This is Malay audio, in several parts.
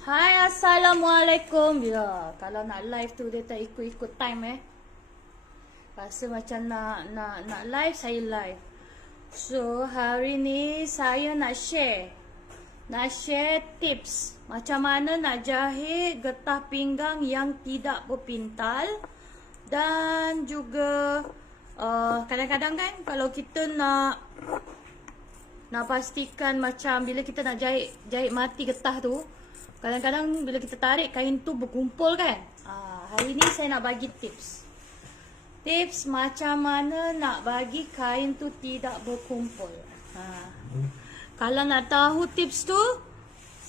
Hai, Assalamualaikum. Ya, kalau nak live tu dia tak ikut-ikut time Rasa macam nak live, saya live. So, hari ni saya nak share tips macam mana nak jahit getah pinggang yang tidak berpintal. Dan juga kadang-kadang kan kalau kita nak pastikan macam bila kita nak jahit mati getah tu, kadang-kadang bila kita tarik kain tu berkumpul kan. Hari ni saya nak bagi tips macam mana nak bagi kain tu tidak berkumpul. Kalau nak tahu tips tu,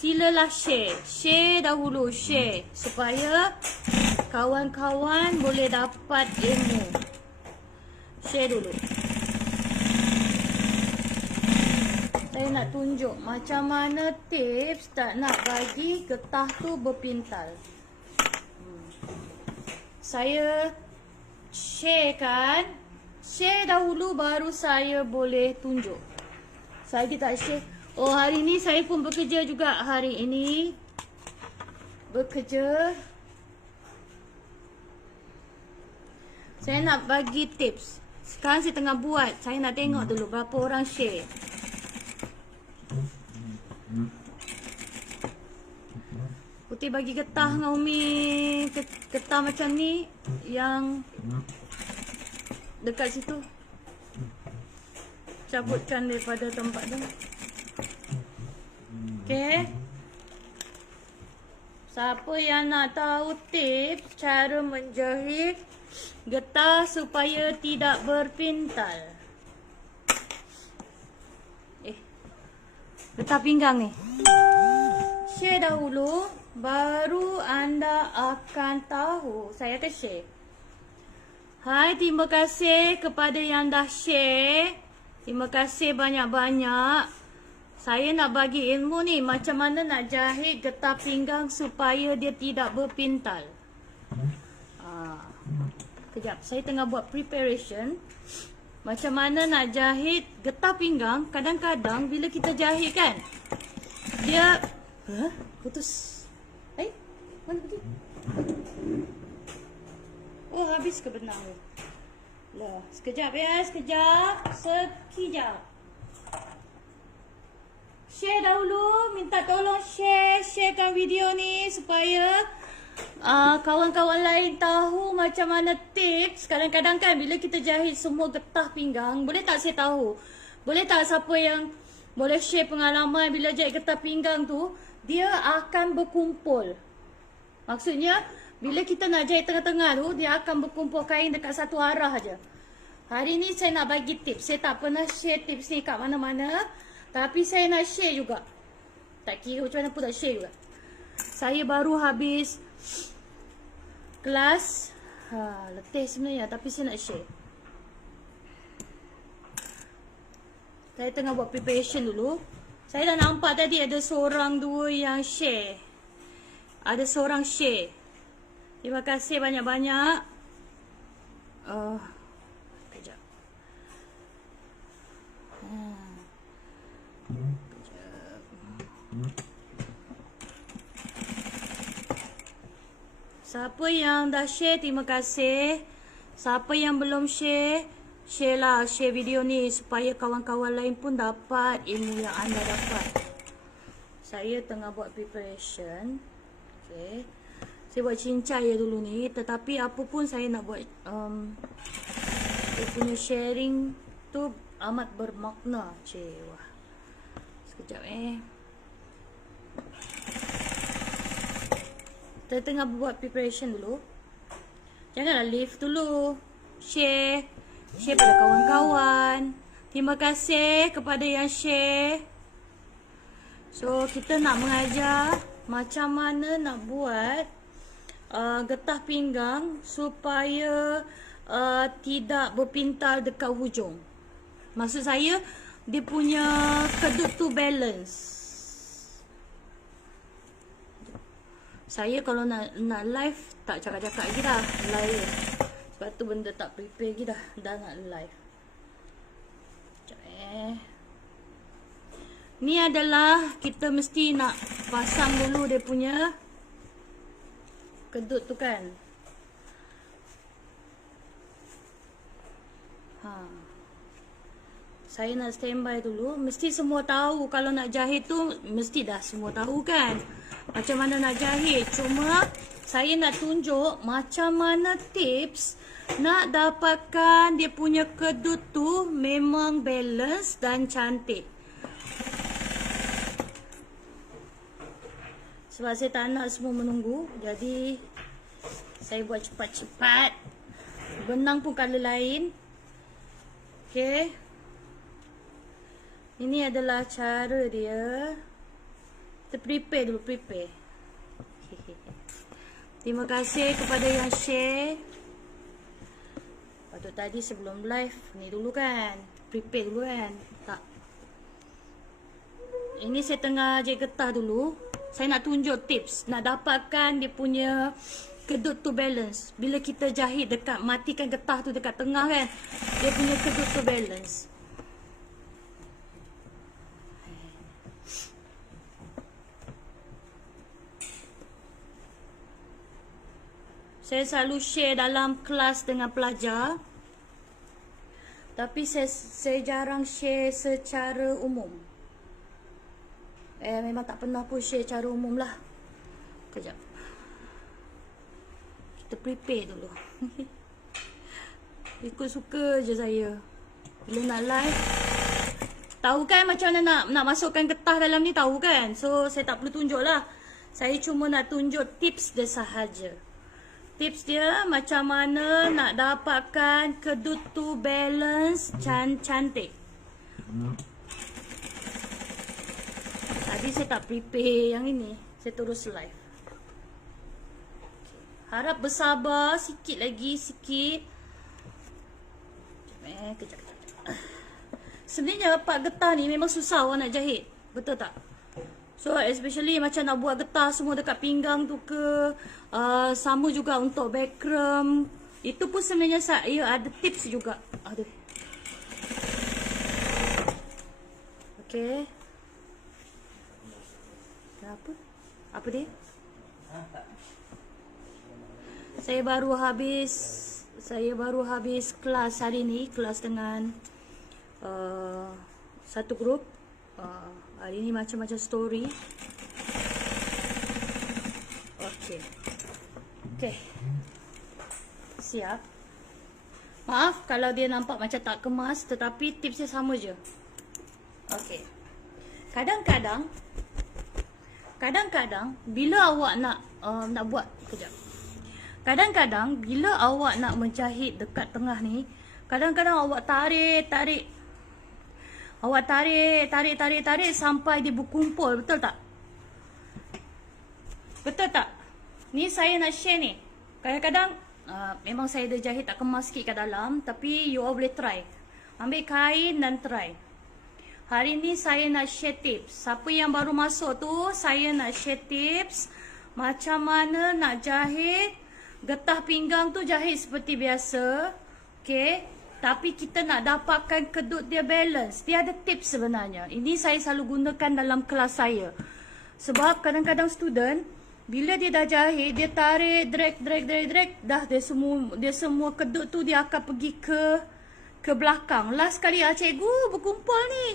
silalah share dahulu, supaya kawan-kawan boleh dapat ilmu. Share dulu. Saya nak tunjuk macam mana tips tak nak bagi getah tu berpintal. Saya share dahulu baru saya boleh tunjuk. Saya tak share. Oh, hari ni saya pun bekerja juga. Hari ini bekerja. Saya nak bagi tips. Sekarang saya tengah buat. Saya nak tengok dulu berapa orang share. Putih bagi getah dengan Umi, getah macam ni yang dekat situ. Cabutkan daripada tempat tu. Okey. Siapa yang nak tahu tips cara menjahit getah supaya tidak berpintal? Getah pinggang ni. Share dahulu, baru anda akan tahu. Saya akan share. Hai, terima kasih kepada yang dah share. Terima kasih banyak-banyak. Saya nak bagi ilmu ni macam mana nak jahit getah pinggang supaya dia tidak berpintal. Kejap, saya tengah buat preparation. Macam mana nak jahit getah pinggang. Kadang-kadang bila kita jahit kan, dia putus. Mana pergi? Oh, habis ke benang ni? Lah, sekejap ya, sekejap. Share dahulu, minta tolong sharekan video ni supaya kawan-kawan lain tahu macam mana tips. Kadang-kadang kan bila kita jahit semua getah pinggang, boleh tak saya tahu? Boleh tak siapa yang boleh share pengalaman bila jahit getah pinggang tu, dia akan berkumpul. Maksudnya, bila kita nak jahit tengah-tengah tu, dia akan berkumpul kain dekat satu arah aja. Hari ni saya nak bagi tips. Saya tak pernah share tips ni kat mana-mana, tapi saya nak share juga. Tak kira macam mana pun tak share juga. Saya baru habis kelas. Letih sebenarnya, tapi saya nak share. Saya tengah buat preparation dulu. Saya dah nampak tadi ada seorang dua yang share. Ada seorang share. Terima kasih banyak-banyak. Kejap. Siapa yang dah share, terima kasih. Siapa yang belum share, share video ni supaya kawan-kawan lain pun dapat ilmu yang anda dapat. Saya tengah buat preparation. Okay. Saya buat cincai dulu ni. Tetapi apa pun saya nak buat, saya punya sharing tu amat bermakna. Wah. Sekejap Saya tengah buat preparation dulu. Janganlah leave dulu. Share pada kawan-kawan. Terima kasih kepada yang share. So, kita nak mengajar macam mana nak buat getah pinggang supaya tidak berpintal dekat hujung. Maksud saya, dia punya kedut tu balance. Saya kalau nak live tak cakap-cakap lagi dah. Live. Sebab tu benda tak prepare lagi dah. Dah nak live. Sekejap Ni adalah kita mesti nak pasang dulu dia punya kedut tu kan. Saya nak standby dulu. Mesti semua tahu kalau nak jahit tu, mesti dah semua tahu kan macam mana nak jahit. Cuma saya nak tunjuk macam mana tips nak dapatkan dia punya kedut tu memang balance dan cantik. Sebab saya tak nak semua menunggu, jadi saya buat cepat-cepat. Benang pun color lain. Okay. Ini adalah cara dia. Kita prepare dulu, prepare. Terima kasih kepada yang share. Patut tadi sebelum live ni dulu kan, prepare dulu kan. Tak. Ini saya tengah jahit getah dulu. Saya nak tunjuk tips nak dapatkan dia punya kedut tu balance. Bila kita jahit dekat, matikan getah tu dekat tengah kan, dia punya kedut tu balance. Saya selalu share dalam kelas dengan pelajar. Tapi saya jarang share secara umum. Memang tak pernah pun share secara umum lah. Kejap. Kita prepare dulu. Ikut suka je saya. Bila nak live. Tahu kan macam mana nak masukkan getah dalam ni, tahu kan? So saya tak perlu tunjuk lah. Saya cuma nak tunjuk tips dia sahaja. Tips dia macam mana nak dapatkan kedut tu balance cantik. Tadi saya tak prepare yang ini. Saya terus live. Harap bersabar sikit lagi, sikit. Kejap. Sebenarnya part getah ni memang susah orang nak jahit. Betul tak? So especially macam nak buat getah semua dekat pinggang tu ke, sama juga untuk backrem. Itu pun sebenarnya saya ada tips juga. Aduh. Okay. Apa? Apa dia? Saya baru habis kelas hari ni, kelas dengan satu grup. Hari ni macam-macam story. Okay. Siap. Maaf kalau dia nampak macam tak kemas, tetapi tipsnya sama je. Okay. Kadang-kadang bila awak nak buat, kejap. Kadang-kadang bila awak nak menjahit dekat tengah ni, kadang-kadang awak tarik sampai dia berkumpul, betul tak? Betul tak? Ni saya nak share ni. Kadang-kadang memang saya dah jahit tak kemas sikit kat dalam, tapi you all boleh try. Ambil kain dan try. Hari ni saya nak share tips. Siapa yang baru masuk tu, saya nak share tips macam mana nak jahit getah pinggang tu, jahit seperti biasa. Okay. Tapi kita nak dapatkan kedut dia balance. Dia ada tips sebenarnya. Ini saya selalu gunakan dalam kelas saya. Sebab kadang-kadang student, bila dia dah jahit, dia tarik, drag, dah dia semua kedut tu dia akan pergi ke belakang. Last kali cikgu berkumpul ni.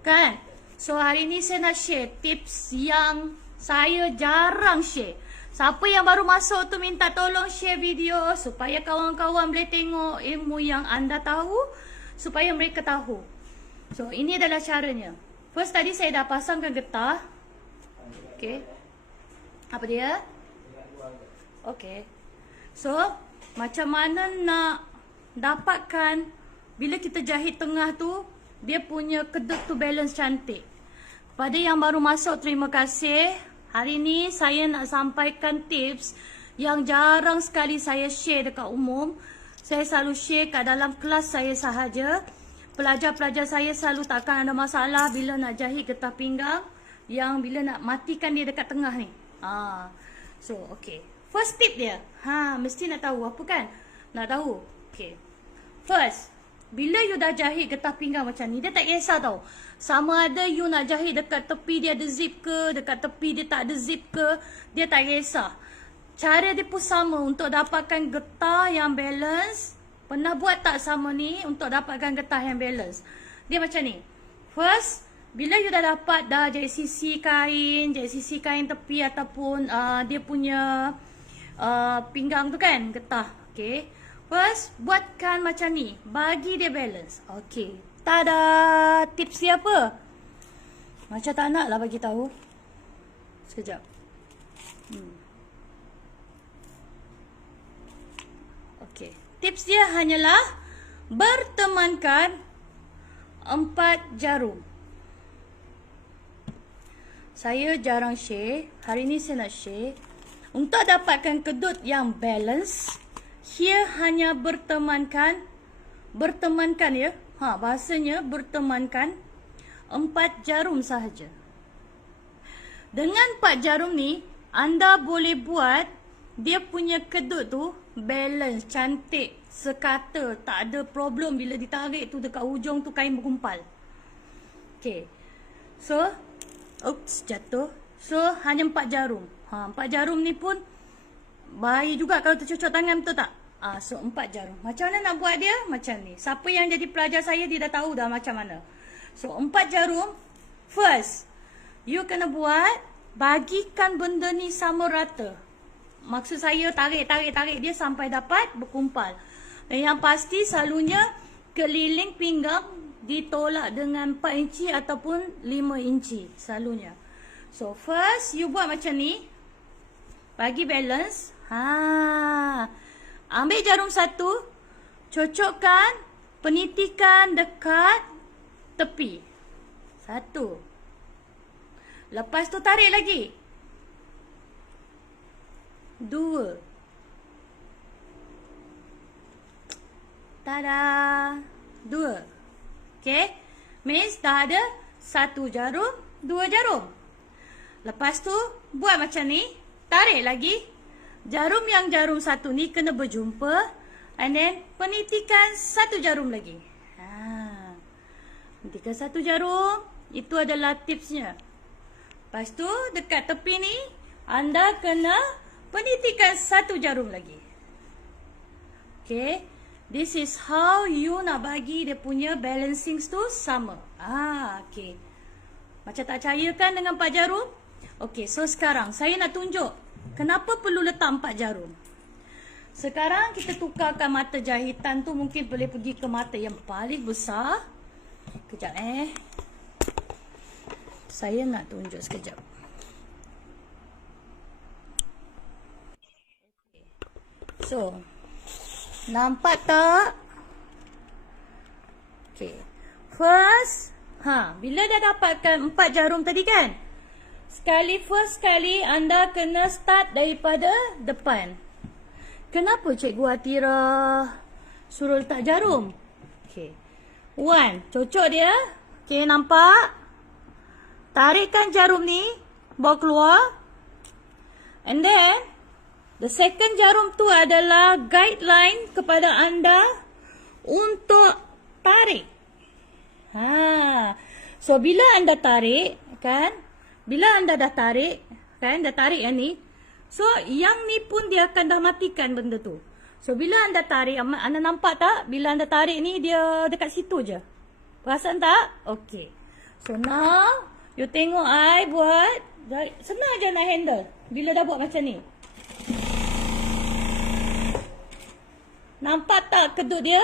Kan? So hari ni saya nak share tips yang saya jarang share. Siapa yang baru masuk tu minta tolong share video supaya kawan-kawan boleh tengok ilmu yang anda tahu, supaya mereka tahu. So ini adalah caranya. First tadi saya dah pasangkan getah. Okay. Apa dia? Okay. So macam mana nak dapatkan bila kita jahit tengah tu, dia punya kedut tu balance cantik. Pada yang baru masuk, terima kasih. Hari ni saya nak sampaikan tips yang jarang sekali saya share dekat umum. Saya selalu share kat dalam kelas saya sahaja. Pelajar-pelajar saya selalu takkan ada masalah bila nak jahit getah pinggang, yang bila nak matikan dia dekat tengah ni. So, okay. First tip dia. Mesti nak tahu apa kan? Nak tahu. Okay. First, Bila you dah jahit getah pinggang macam ni, dia tak kisah tau. Sama ada you nak jahit dekat tepi dia ada zip ke, dekat tepi dia tak ada zip ke, dia tak kisah. Cara dia pun sama untuk dapatkan getah yang balance. Pernah buat tak sama ni untuk dapatkan getah yang balance? Dia macam ni. First, bila you dah dapat dah jahit sisi kain tepi ataupun dia punya pinggang tu kan, getah. Okay. First, buatkan macam ni. Bagi dia balance. Okay. Tada! Tips dia apa? Macam tak nak lah bagi tahu. Sekejap. Okay. Tips dia hanyalah bertemankan 4 jarum. Saya jarang share. Hari ni saya nak share. Untuk dapatkan kedut yang balance, here hanya bertemankan ya. Bahasanya bertemankan 4 jarum sahaja. Dengan 4 jarum ni, anda boleh buat dia punya kedut tu balance, cantik, sekata, tak ada problem bila ditarik tu dekat hujung tu kain berkumpal. Okay. So, oops, jatuh. So, hanya 4 jarum. 4 jarum ni pun baik juga kalau tercocok tangan, betul tak? So 4 jarum. Macam mana nak buat dia? Macam ni. Siapa yang jadi pelajar saya, dia dah tahu dah macam mana. So 4 jarum. First, you kena buat, bagikan benda ni sama rata. Maksud saya tarik dia sampai dapat berkumpal. Dan yang pasti selalunya keliling pinggang ditolak dengan 4 inci ataupun 5 inci selalunya. So first, you buat macam ni. Bagi balance. Ambil jarum satu, cocokkan, penitikan dekat tepi. Satu. Lepas tu tarik lagi. 2. Tada. 2. Okay. Means dah ada 1 jarum, 2 jarum. Lepas tu, buat macam ni. Tarik lagi. Jarum satu ni kena berjumpa. And then, penitikan 1 jarum lagi. Penitikan 1 jarum. Itu adalah tipsnya. Lepas tu, dekat tepi ni, anda kena penitikan 1 jarum lagi. Okay. This is how you nak bagi dia punya balancing tu sama. Okay. Macam tak percaya kan dengan 4 jarum? Okay, so sekarang saya nak tunjuk kenapa perlu letak 4 jarum. Sekarang kita tukarkan mata jahitan tu, mungkin boleh pergi ke mata yang paling besar. Kejap Saya nak tunjuk sekejap. So, nampak tak? Okay. First, bila dah dapatkan 4 jarum tadi kan? First sekali anda kena start daripada depan. Kenapa Cikgu Atira suruh letak jarum? Okay. 1, cocok dia. Okay, nampak? Tarikkan jarum ni, bawa keluar. And then, the second jarum tu adalah guideline kepada anda untuk tarik. So, bila anda tarik, kan? Bila anda dah tarik, kan? Dah tarik yang ni. So, yang ni pun dia akan dah matikan benda tu. So, bila anda tarik, anda nampak tak? Bila anda tarik ni, dia dekat situ je. Perasan tak? Okay. So, now, you tengok I buat. Senang je nak handle. Bila dah buat macam ni. Nampak tak kedut dia?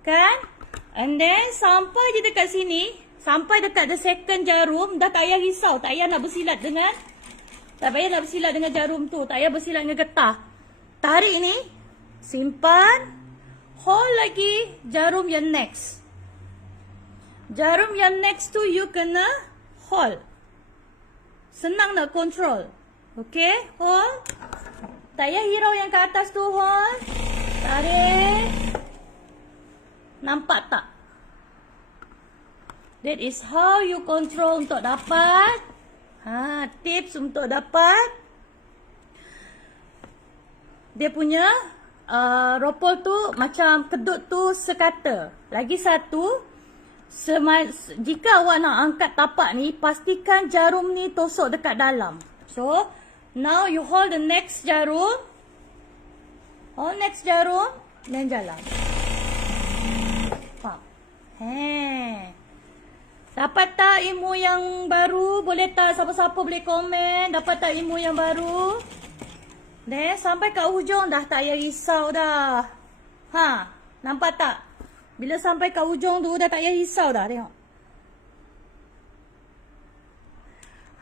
Kan? And then, sampai je dekat sini. Sampai dekat the second jarum, dah tak payah risau. Tak payah nak bersilat dengan jarum tu. Tak payah bersilat dengan getah. Tarik ni. Simpan. Hold lagi jarum yang next. Jarum yang next tu you kena hold. Senang nak control. Okay, hold. Tak payah hirau yang ke atas tu, hold. Tarik. Nampak tak? That is how you control untuk dapat. Tips untuk dapat dia punya ropol tu macam kedut tu sekata. Lagi satu, jika awak nak angkat tapak ni, pastikan jarum ni tosok dekat dalam. So, now you hold the next jarum. Hold next jarum dan jalan. Faham? Dapat tak ilmu yang baru? Boleh tak siapa-siapa boleh komen? Dapat tak ilmu yang baru? Sampai kat hujung dah tak payah risau dah. Nampak tak? Bila sampai kat hujung tu dah tak payah risau dah. Tengok.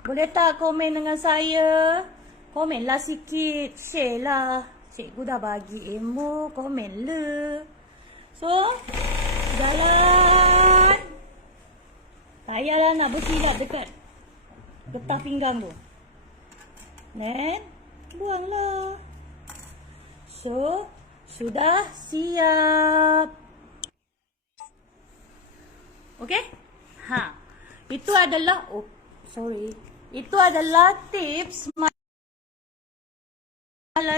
Boleh tak komen dengan saya? Komenlah sikit. Share lah. Cikgu dah bagi ilmu. Komen le. So, jalan. Tak payahlah nak bersilap dekat getah pinggang tu. Then, buanglah. So, sudah siap. Okay? Itu adalah, itu adalah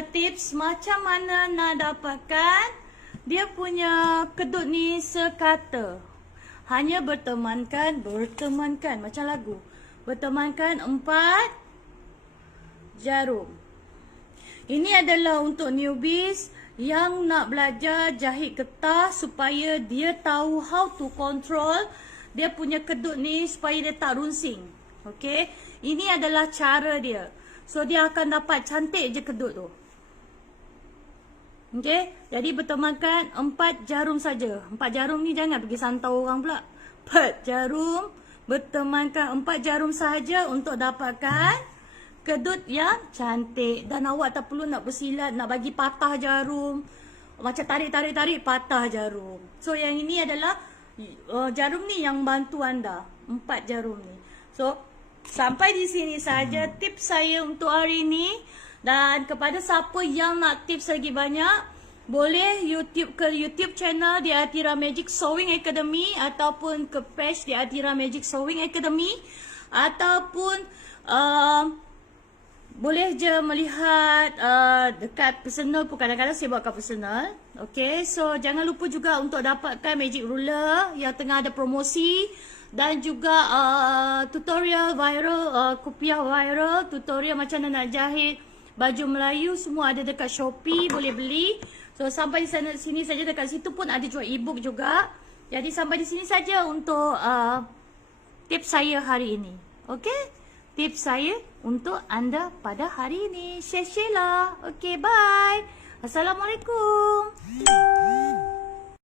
tips macam mana nak dapatkan dia punya kedut ni sekata. Hanya bertemankan macam lagu. Bertemankan 4 jarum. Ini adalah untuk newbies yang nak belajar jahit getah supaya dia tahu how to control dia punya kedut ni supaya dia tak runsing. Okay? Ini adalah cara dia. So, dia akan dapat cantik je kedut tu. Okay? Jadi, bertemankan 4 jarum saja. 4 jarum ni jangan pergi santau orang pula. 4 jarum. Bertemankan 4 jarum sahaja untuk dapatkan kedut yang cantik. Dan awak tak perlu nak bersilat, nak bagi patah jarum. Macam tarik, patah jarum. So, yang ini adalah jarum ni yang bantu anda. 4 jarum ni. So, sampai di sini saja tips saya untuk hari ini. Dan kepada siapa yang nak tips lagi banyak, boleh ke YouTube channel di Atira Magic Sewing Academy ataupun ke page di Atira Magic Sewing Academy, ataupun boleh je melihat dekat personal pun, kadang-kadang saya buatkan personal. Okay, so jangan lupa juga untuk dapatkan magic ruler yang tengah ada promosi. Dan juga tutorial viral, kopiah viral, tutorial macam mana nak jahit baju Melayu, semua ada dekat Shopee, boleh beli. So, sampai di sini saja, dekat situ pun ada jual e-book juga. Jadi, sampai di sini saja untuk tips saya hari ini. Okay? Tips saya untuk anda pada hari ini. Share-share lah. Okay, bye. Assalamualaikum.